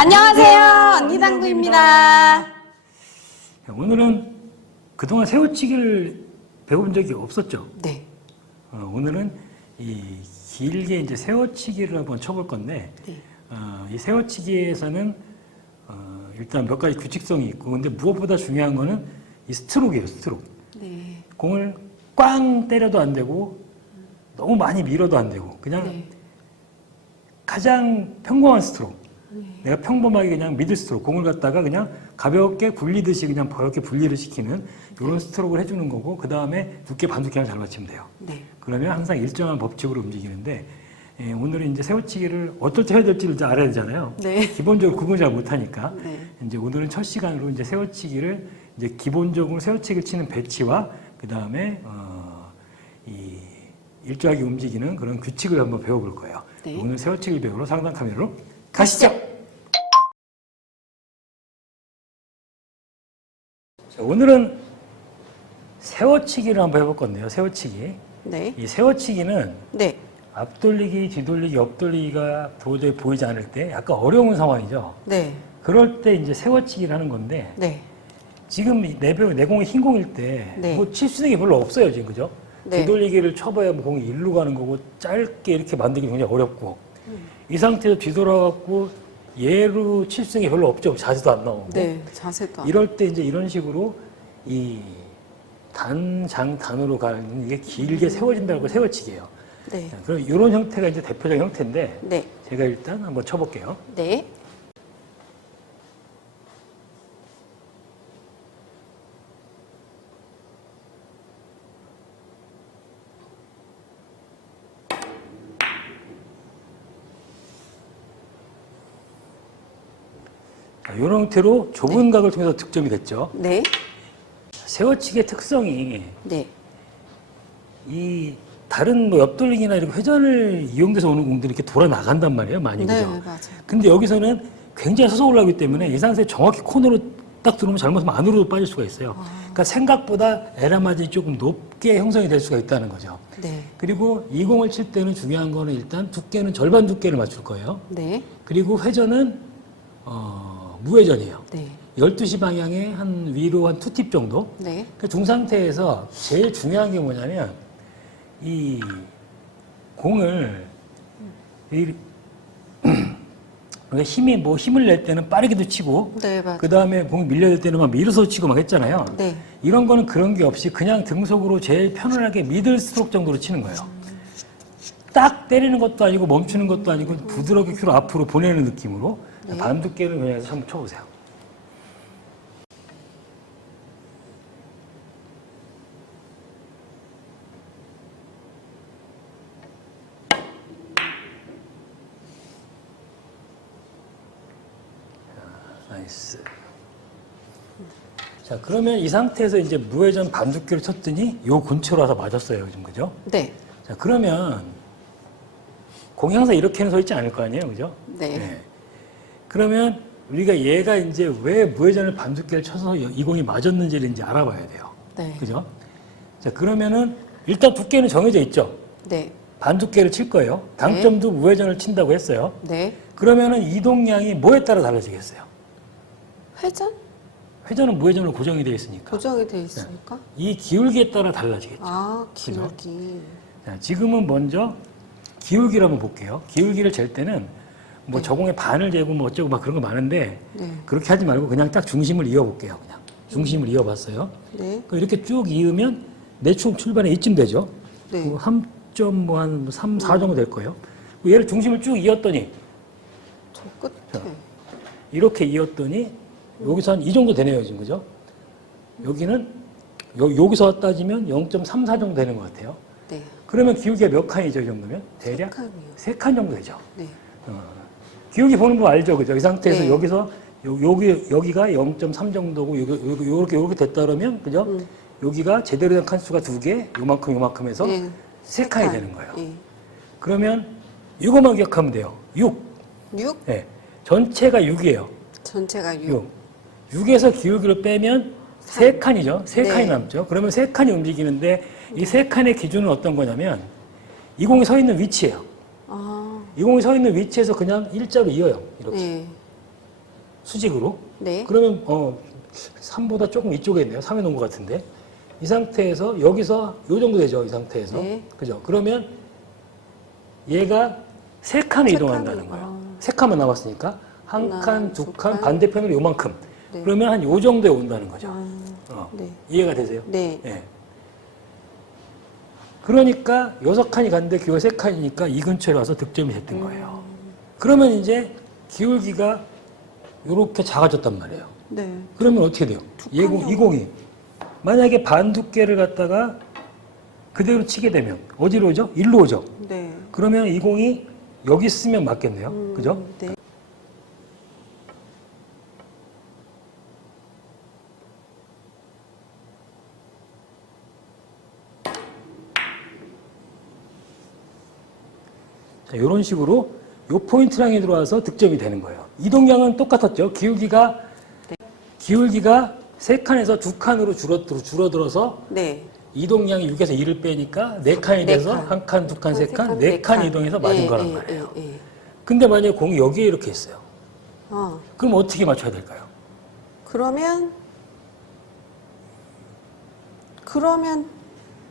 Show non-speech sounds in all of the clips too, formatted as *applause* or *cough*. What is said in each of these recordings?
안녕하세요. 언니 당구입니다. 오늘은 그동안 세워치기를 배운 적이 없었죠. 네. 어, 오늘은 이 길게 이제 세워치기를 한번 쳐볼 건데 네. 어, 이 세워치기에서는 어, 일단 몇 가지 규칙성이 있고 근데 무엇보다 중요한 거는 이 스트로크예요. 스트로크. 네. 공을 꽝 때려도 안 되고 너무 많이 밀어도 안 되고 그냥 네. 가장 평범한 스트로크. 내가 평범하게 그냥 미들 스트로크 공을 갖다가 그냥 가볍게 굴리듯이 그냥 이렇게 분리를 시키는 이런 스트로크를 해주는 거고 그 다음에 두께 반두께만 잘 맞추면 돼요. 네. 그러면 항상 일정한 법칙으로 움직이는데 예, 오늘은 이제 세워치기를 때 해야 될지를 이제 알아야 되잖아요. 네. 기본적으로 구분 잘 못하니까 네. 이제 오늘은 첫 시간으로 이제 세워치기를 이제 기본적으로 세워치기를 치는 배치와 그 다음에 어, 이 일정하게 움직이는 그런 규칙을 한번 배워볼 거예요. 네. 오늘 세워치기 배우러 상담 카메라로 가시죠. 자, 오늘은 세워치기를 한번 해볼 건데요. 세워치기. 네. 이 세워치기는 네. 앞돌리기, 뒤돌리기, 옆돌리기가 도저히 보이지 않을 때 약간 어려운 상황이죠. 네. 그럴 때 이제 세워치기를 하는 건데 네. 지금 이 내, 배- 내 공이 흰 공일 때 네. 뭐 칠 수 있는 게 별로 없어요 지금 그죠? 네. 뒤돌리기를 쳐봐야 뭐 공이 일로 가는 거고 짧게 이렇게 만들기 굉장히 어렵고 음. 이 상태에서 뒤돌아갖고 얘로 칠수 있는 게 별로 없죠 자세도 안 나오고 네. 자세도 안. 이럴 때 이제 이런 식으로 이 단장 단으로 가는 이게 길게 세워진다고 세워치기예요. 네. 자, 그럼 이런 형태가 이제 대표적 형태인데 네. 제가 일단 한번 쳐볼게요. 네. 이런 형태로 좁은 각을 통해서 득점이 됐죠. 네. 세워치기의 특성이 네. 이 다른 뭐 옆돌리기나 이런 회전을 이용돼서 오는 공들이 이렇게 돌아 나간단 말이에요, 많이 네. 그죠? 맞아요. 근데 여기서는 굉장히 서서 올라오기 때문에 이 상태에 정확히 코너로 딱 들어오면 잘못하면 안으로도 빠질 수가 있어요. 그러니까 생각보다 에라마진이 조금 높게 형성이 될 수가 있다는 거죠. 네. 그리고 이 공을 칠 때는 중요한 거는 일단 두께는 절반 두께를 맞출 거예요. 네. 그리고 회전은 어, 무회전이에요. 네. 12시 방향에 한 위로 한 투팁 정도. 네. 그 중상태에서 제일 중요한 게 뭐냐면 이 공을 이 *clears throat* 그러니까 힘이 뭐 힘을 낼 때는 빠르게도 치고 네. 그 다음에 공이 밀려야 될 때는 막 밀어서 치고 막 했잖아요. 네. 이런 거는 그런 게 없이 그냥 등속으로 제일 편안하게 미들 스트로크 정도로 치는 거예요. 딱 때리는 것도 아니고 멈추는 것도 아니고 부드럽게 큐로 앞으로 보내는 느낌으로 네. 반 두께를 그냥 해서 한번 쳐보세요. 자, 나이스. 자, 그러면 이 상태에서 이제 무회전 반 두께를 쳤더니 요 근처로 와서 맞았어요, 지금 그죠? 네. 자, 그러면 공이 항상 이렇게는 서 있지 않을 거 아니에요, 그죠? 네. 그러면 우리가 얘가 이제 왜 무회전을 반두께를 쳐서 이 공이 맞았는지를 이제 알아봐야 돼요. 네. 그죠? 자, 그러면은 일단 두께는 정해져 있죠. 네. 반두께를 칠 거예요. 당점도 무회전을 친다고 했어요. 네. 그러면은 이동량이 뭐에 따라 달라지겠어요? 회전? 회전은 무회전으로 고정이 되어 있으니까. 고정이 돼 있으니까. 이 기울기에 따라 달라지겠죠. 아? 기울기. 자, 지금은 먼저 기울기를 한번 볼게요. 기울기를 잴 때는 뭐 저공의 반을 재고 뭐 어쩌고 막 그런 거 많은데 네. 그렇게 하지 말고 그냥 딱 중심을 이어볼게요. 그냥 중심을 이어봤어요. 네. 그 이렇게 쭉 이으면 내추 출발에 이쯤 되죠. 네. 그 3.뭐한 3, 4 정도 될 거예요. 그 얘를 중심을 쭉 이었더니 저 끝에. 이렇게 이었더니 여기서 한 이 정도 되네요, 지금 그죠? 여기는 여, 여기서 따지면 0.34 정도 되는 것 같아요. 네. 그러면 기울기가 몇 칸이죠, 이 정도면? 대략 칸이요. 세칸 정도 되죠. 네. 어. 기울기 보는 법 알죠, 그죠? 이 상태에서 네. 여기서 요, 여기 여기가 0.3 정도고 여기 여기 요렇게 요렇게 됐다 그러면 그죠? 음. 여기가 제대로 된 칸수가 두 개, 요만큼 요만큼 해서 네. 세 칸이 되는 거예요. 예. 그러면 이것만 기억하면 돼요. 6. 6? 예. 전체가 6이에요. 전체가 6. 6. 6에서 기울기를 빼면 세 칸이죠. 세 네. 칸이 남죠. 그러면 세 칸이 움직이는데 이세 칸의 기준은 어떤 거냐면 이 공이 서 있는 위치예요. 아, 이 공이 서 있는 위치에서 그냥 일자로 이어요. 이렇게. 네. 수직으로. 네. 그러면 어 3보다 조금 이쪽에 있네요. 3에 놓은 것 같은데. 이 상태에서 여기서 요 정도 되죠. 이 상태에서. 네. 그죠? 그러면 얘가 세세 이동한다는 거예요. 아. 세 칸만 남았으니까 한 하나, 칸, 두 두 칸, 칸. 반대편으로 요만큼. 네. 그러면 한 요 정도에 온다는 거죠. 아, 어. 네. 이해가 되세요? 네. 예. 그러니까 여섯 칸이 갔는데 기울기가 세 칸이니까 이 근처에 와서 득점이 됐던 거예요. 그러면 이제 기울기가 이렇게 작아졌단 말이에요. 네. 그러면 어떻게 돼요? 두 예공, 칸이요. 이 공이 만약에 반 두께를 갖다가 그대로 치게 되면 어디로 오죠? 일로 오죠. 네. 그러면 이 공이 여기 쓰면 맞겠네요. 음, 그죠? 네. 자, 이런 식으로 요 포인트랑이 들어와서 득점이 되는 거예요. 이동량은 똑같았죠. 기울기가 기울기가 세 칸에서 두 칸으로 줄어들, 줄어들어서 네. 이동량이 6에서 2를 빼니까 네 칸이 네 돼서 칸. 한 칸, 두 칸, 세세 칸, 칸, 네네 칸. 이동해서 맞은 네, 거란 네, 말이에요. 네, 네. 근데 만약에 공이 여기에 이렇게 있어요. 아, 그럼 어떻게 맞춰야 될까요? 그러면 그러면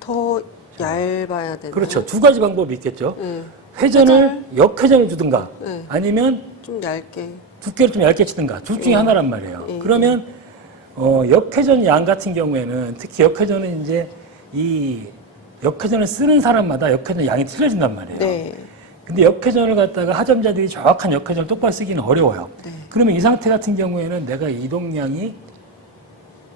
더 얇아야 되나? 그렇죠. 두 가지 방법이 있겠죠. 네. 회전을 역회전을 주든가 네. 아니면 좀 얇게. 두께를 좀 얇게 치든가 둘 중에 예. 하나란 말이에요. 예. 그러면 어, 역회전 양 같은 경우에는 특히 역회전은 이제 이 역회전을 쓰는 사람마다 역회전 양이 틀려진단 말이에요. 네. 근데 역회전을 갖다가 하점자들이 정확한 역회전을 똑바로 쓰기는 어려워요. 네. 그러면 이 상태 같은 경우에는 내가 이동량이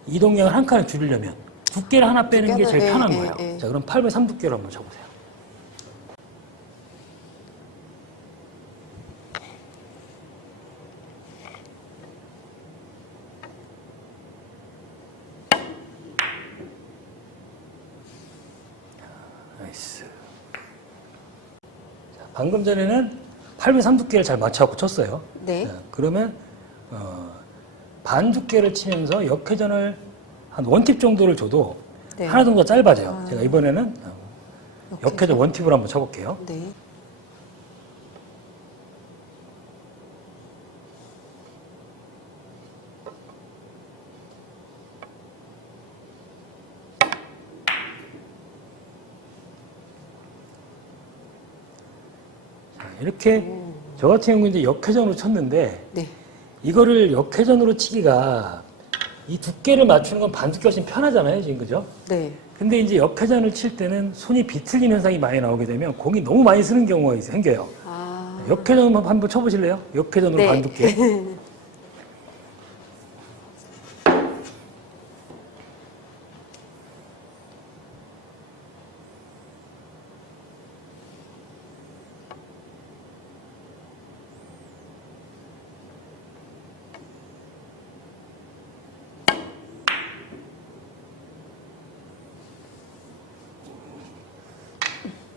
이동량을 한 칸을 줄이려면 두께를 하나 빼는 게 제일 두께는, 예, 편한 예, 거예요. 예. 자, 그럼 8분 3두께로 한번 쳐보세요. 방금 전에는 8분 3두께를 잘 맞춰갖고 쳤어요. 네. 자, 그러면 어, 반 두께를 치면서 역회전을 한 원팁 정도를 줘도 네. 하나 정도 짧아져요. 아. 제가 이번에는 어, 역회전 원팁으로 한번 쳐볼게요. 네. 이렇게 저 같은 경우는 이제 역회전으로 쳤는데 네. 이거를 역회전으로 치기가 이 두께를 맞추는 건 반 두께 훨씬 편하잖아요, 지금 그죠? 네. 근데 이제 역회전을 칠 때는 손이 비틀리는 현상이 많이 나오게 되면 공이 너무 많이 쓰는 경우가 생겨요. 아. 역회전 한번 한번 쳐보실래요? 역회전으로 네. 반 두께. *laughs*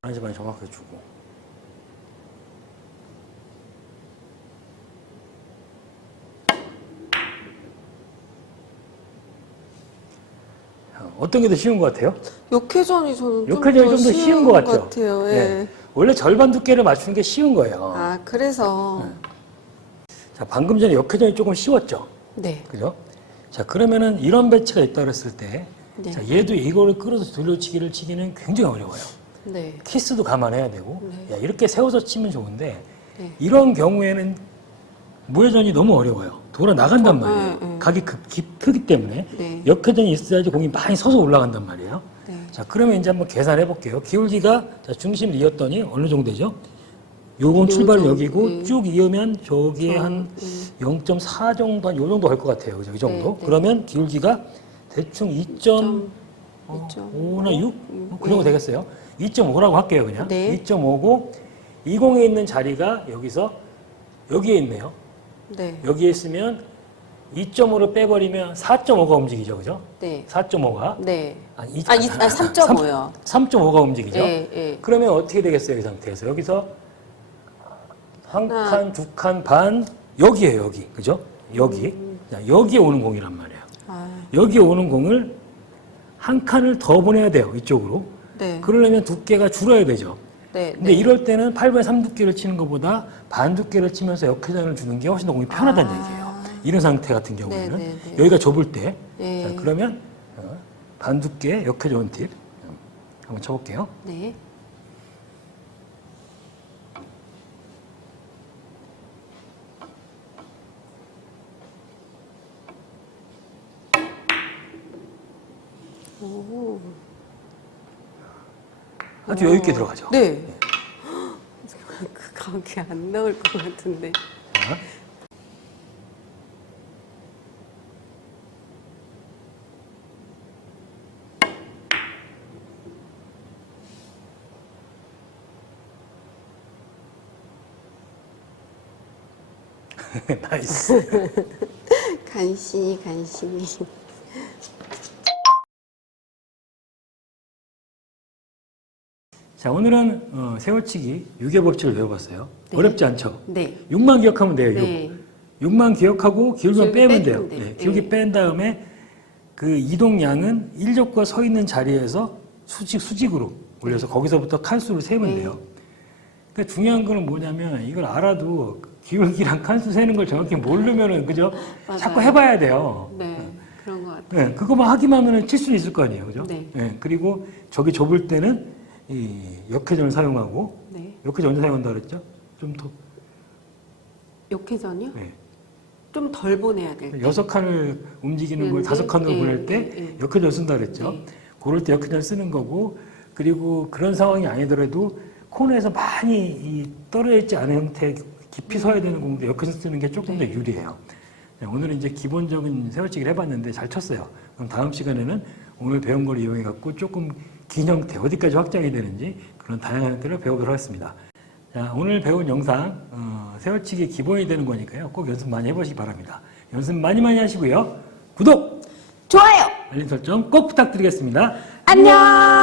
하지만 정확하게 주고. 어떤 게 더 쉬운 것 같아요? 역회전이 저는 역회전이 좀 더 쉬운 것 같죠? 같아요. 예. 네. 원래 절반 두께를 맞추는 게 쉬운 거예요. 아, 그래서 자, 방금 전에 역회전이 조금 쉬웠죠? 네. 그죠? 자, 그러면은 이런 배치가 있다 그랬을 때, 네. 자, 얘도 이거를 끌어서 돌려치기를 치기는 굉장히 어려워요. 네. 키스도 감안해야 되고, 네. 야, 이렇게 세워서 치면 좋은데, 네. 이런 경우에는 무회전이 너무 어려워요. 돌아 나간단 어, 말이에요. 네, 네. 각이 크, 기- 크기 때문에 네. 역회전이 있어야지 공이 많이 서서 올라간단 말이에요. 네. 자, 그러면 이제 한번 계산해 볼게요. 기울기가 자, 중심을 이었더니 어느 정도 되죠? 요건 출발 여기고 네. 쭉 이으면 저기에 저, 한 음. 0.4 정도 한 요 정도 갈것 같아요. 그죠? 이 정도. 네, 네. 그러면 기울기가 대충 2.5나 2.5, 6? 음, 그 정도 네. 되겠어요. 2.5라고 할게요, 그냥. 네. 2.5고 20에 있는 자리가 여기서 여기에 있네요. 네. 여기에 있으면 2.5를 빼버리면 4.5가 움직이죠, 그죠? 네. 4.5가. 네. 아니, 이- 아, 이- 아, 3.5요. 3.5가 움직이죠. 예, 예. 그러면 어떻게 되겠어요, 이 상태에서? 여기서 한 하나. 칸, 두 칸 반, 여기에요, 여기. 그죠? 여기. 음. 자, 여기에 오는 공이란 말이에요. 아, 여기에 오는 공을 한 칸을 더 보내야 돼요, 이쪽으로. 네. 그러려면 두께가 줄어야 되죠. 네. 근데 이럴 때는 8분의 3 두께를 치는 것보다 반 두께를 치면서 역회전을 주는 게 훨씬 더 공이 편하다는 아. 얘기예요. 이런 상태 같은 경우에는 네, 네, 네. 여기가 좁을 때 네. 자, 그러면 어, 반 두께 역회 좋은 팁 음, 한번 쳐볼게요. 네. 오. 아주 여유 있게 들어가죠. 네. *gasps* 그 가게 안 나올 것 같은데. 자, *laughs* 나이스. *laughs* 간신히 간신히. 자, 오늘은 어, 세월치기 유교 법칙을 배워봤어요. 네. 어렵지 않죠? 네. 6만 기억하면 돼요. 네. 6. 6만 기억하고 기울기만 기울기 빼면 돼요. 돼요. 네, 기울기 네. 뺀 다음에 그 이동량은 일족과 서 있는 자리에서 수직, 수직으로 올려서 거기서부터 칸수를 세면 네. 돼요. 그러니까 중요한 거는 뭐냐면 이걸 알아도 기울기랑 칸수 세는 걸 정확히 모르면은 그죠? 맞아요. 자꾸 해봐야 돼요. 네. 그런 것 같아요. 네, 그거만 하기만 하면 칠수 있을 거 아니에요, 그죠? 네. 그리고 저기 좁을 때는 이 역회전을 사용하고 네. 역회전 언제 사용한다 그랬죠? 좀 더. 역회전이요? 네. 좀 덜 보내야 될 때. 여섯 칸을 움직이는 걸 네, 다섯 칸으로 네, 보낼 때 네, 네. 역회전 쓴다 그랬죠. 네. 그럴 때 역회전 쓰는 거고 그리고 그런 상황이 아니더라도 코너에서 많이 이 떨어져 있지 않은 형태 깊이 서야 되는 공도 역회전 쓰는 게 조금 더 네. 유리해요. 네, 오늘은 이제 기본적인 세월치기를 해봤는데 잘 쳤어요. 그럼 다음 시간에는 오늘 배운 걸 이용해 갖고 조금 긴 형태 어디까지 확장이 되는지 그런 다양한 형태를 배워보도록 하겠습니다. 자, 오늘 배운 영상 어, 세월치기 기본이 되는 거니까요. 꼭 연습 많이 해보시기 바랍니다. 연습 많이 많이 하시고요. 구독, 좋아요. 알림 설정 꼭 부탁드리겠습니다. 안녕.